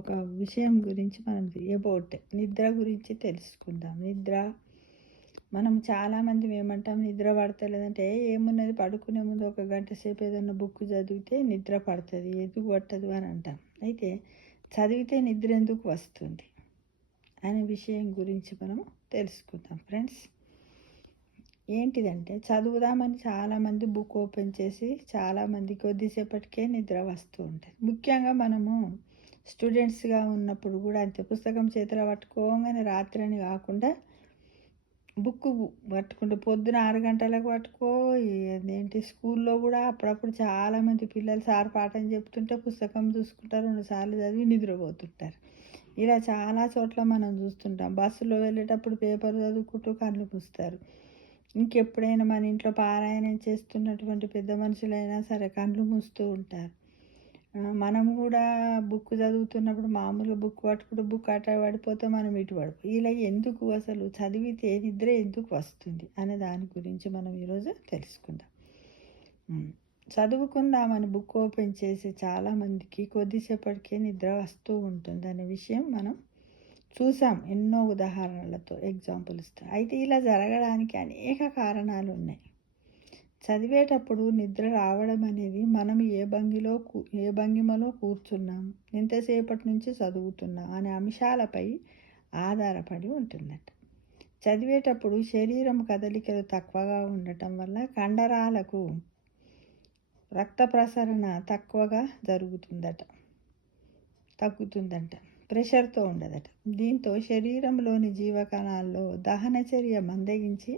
ఒక విషయం గురించి మనం నిద్ర గురించి తెలుసుకుందాం. మనం చాలామంది ఏమంటాం, నిద్ర పడతలేదంటే ఏమున్నది, పడుకునే ముందు ఒక గంట సేపు ఏదైనా బుక్ చదివితే నిద్ర పడుతుంది, ఎందుకు పట్టదు అని అంటాం. అయితే చదివితే నిద్ర ఎందుకు వస్తుంది అనే విషయం గురించి మనం తెలుసుకుందాం ఫ్రెండ్స్. ఏంటిదంటే, చదువుదామని చాలామంది బుక్ ఓపెన్ చేసి చాలామంది కొద్దిసేపటికే నిద్ర వస్తూ ఉంటుంది. ముఖ్యంగా మనము స్టూడెంట్స్గా ఉన్నప్పుడు కూడా అంతే. పుస్తకం చేతిలో పట్టుకోగానే రాత్రి అని కాకుండా బుక్ పట్టుకుంటే పొద్దున 6 గంటలకు పట్టుకో. ఏంటి, స్కూల్లో కూడా అప్పుడప్పుడు చాలామంది పిల్లలు సార్ పాఠం చెప్తుంటే పుస్తకం చూసుకుంటారు, 2 సార్లు చదివి నిద్రపోతుంటారు. ఇలా చాలా చోట్ల మనం చూస్తుంటాం. బస్సులో వెళ్ళేటప్పుడు పేపర్ చదువుకుంటూ కళ్ళు మూస్తారు. ఇంకెప్పుడైనా మన ఇంట్లో పారాయణం చేస్తున్నటువంటి పెద్ద మనుషులైనా సరే కళ్ళు మూస్తూ ఉంటారు. మనం కూడా బుక్ చదువుతున్నప్పుడు మామూలుగా బుక్ పట్టుకుంటూ బుక్ అట పడిపోతే మనం ఇటు పడిపోయి, ఇలా ఎందుకు, అసలు చదివితే నిద్ర ఎందుకు వస్తుంది అనే దాని గురించి మనం ఈరోజు తెలుసుకుందాం. చదువుకుందామని బుక్ ఓపెన్ చేసి చాలామందికి కొద్దిసేపటికే నిద్ర వస్తూ ఉంటుంది అనే విషయం మనం చూసాం, ఎన్నో ఉదాహరణలతో ఎగ్జాంపుల్ ఇస్తాం. అయితే ఇలా జరగడానికి అనేక కారణాలు ఉన్నాయి. చదివేటప్పుడు నిద్ర రావడం అనేది మనం ఏ భంగిమలో కూర్చున్నాం, ఎంతసేపటి నుంచి చదువుతున్నాం అనే అంశాలపై ఆధారపడి ఉంటుందట. చదివేటప్పుడు శరీరం కదలికలు తక్కువగా ఉండటం వల్ల కండరాలకు రక్త ప్రసరణ తగ్గుతుందంట, ప్రెషర్తో ఉండదట. దీంతో శరీరంలోని జీవకణాల్లో దహన చర్య మందగించి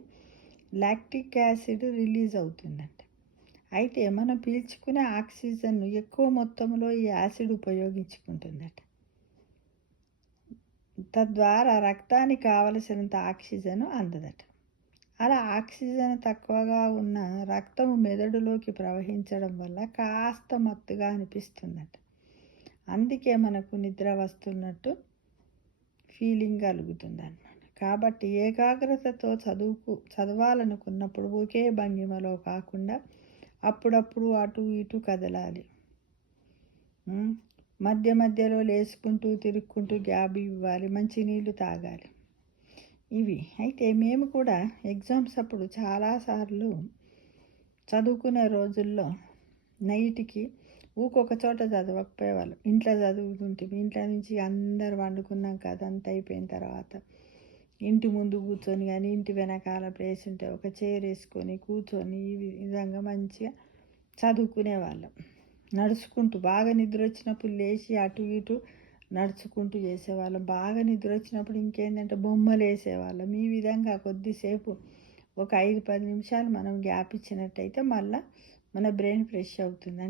లాక్టిక్ యాసిడ్ రిలీజ్ అవుతుందంట. అయితే మనం పీల్చుకునే ఆక్సిజన్ను ఎక్కువ మొత్తంలో ఈ యాసిడ్ ఉపయోగించుకుంటుందట. తద్వారా రక్తానికి కావలసినంత ఆక్సిజన్ అందదట. అలా ఆక్సిజన్ తక్కువగా ఉన్న రక్తం మెదడులోకి ప్రవహించడం వల్ల కాస్త మత్తుగా అనిపిస్తుందట. అందుకే మనకు నిద్ర వస్తున్నట్టు ఫీలింగ్ కలుగుతుందన్నమాట. కాబట్టి ఏకాగ్రతతో చదవాలనుకున్నప్పుడు ఒకే భంగిమలో కాకుండా అప్పుడప్పుడు అటు ఇటు కదలాలి. మధ్య మధ్యలో లేచుకుంటూ తిరుక్కుంటూ గ్యాప్ ఇవ్వాలి, మంచినీళ్ళు తాగాలి. ఇవి అయితే మేము కూడా ఎగ్జామ్స్ అప్పుడు చాలాసార్లు చదువుకునే రోజుల్లో నైట్కి ఊకొక చోట చదవకపోయేవాళ్ళం. ఇంట్లో చదువుతుంటే ఇంట్లో నుంచి అందరు వండుకున్నాక అదంతా అయిపోయిన తర్వాత ఇంటి ముందు కూర్చొని, కానీ ఇంటి వెనకాల ప్లేస్ ఉంటే ఒక చైర్ వేసుకొని కూర్చొని ఈ విధంగా మంచిగా చదువుకునేవాళ్ళం. నడుచుకుంటూ బాగా నిద్ర వచ్చినప్పుడు లేచి అటు ఇటు నడుచుకుంటూ చేసేవాళ్ళం. బాగా నిద్ర వచ్చినప్పుడు ఇంకేంటంటే బొమ్మలు వేసేవాళ్ళం. ఈ విధంగా కొద్దిసేపు ఒక 5-10 నిమిషాలు మనం గ్యాప్ ఇచ్చినట్టయితే మళ్ళీ మన బ్రెయిన్ ఫ్రెష్ అవుతుంది.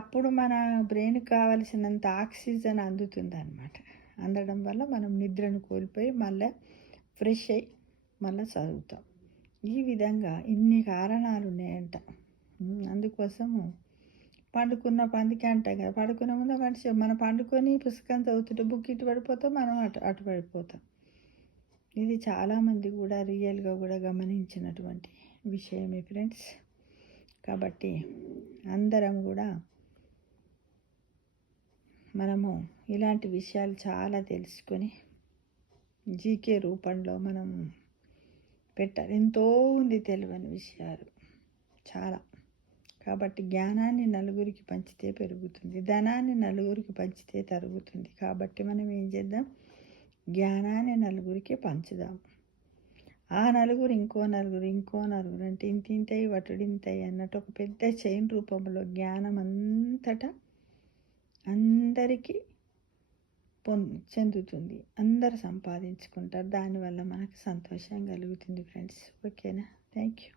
అప్పుడు మన బ్రెయిన్కి కావలసినంత ఆక్సిజన్ అందుతుంది అన్నమాట. అందడం వల్ల మనం నిద్రను కోల్పోయి మళ్ళీ ఫ్రెష్ అయ్యి మళ్ళీ చదువుతాం. ఈ విధంగా ఇన్ని కారణాలు ఉన్నాయంట. అందుకోసము పందుకే అంటాం కదా, పడుకునే ముందు ఒక గంట మనం పండుకొని పుస్తకం చదువుతుంటే బుక్ ఇటు పడిపోతాం, మనం అటు పడిపోతాం. ఇది చాలామంది కూడా రియల్గా కూడా గమనించినటువంటి విషయమే ఫ్రెండ్స్. కాబట్టి అందరం కూడా మనము ఇలాంటి విషయాలు చాలా తెలుసుకొని జీకే రూపంలో మనం పెట్టాలి. ఎంతో ఉంది తెలియని విషయాలు చాలా. కాబట్టి జ్ఞానాన్ని నలుగురికి పంచితే పెరుగుతుంది, ధనాన్ని నలుగురికి పంచితే తరుగుతుంది. కాబట్టి మనం ఏం చేద్దాం, జ్ఞానాన్ని నలుగురికి పంచుదాం. ఆ నలుగురు ఇంకో నలుగురు అంటే ఇంతింతై వటుడింతై అన్నట్టు ఒక పెద్ద చైన్ రూపంలో జ్ఞానం అంతటా అందరికీ చెందుతుంది, అందరు సంపాదించుకుంటారు. దానివల్ల మనకు సంతోషం కలుగుతుంది ఫ్రెండ్స్. ఓకేనా? Thank you.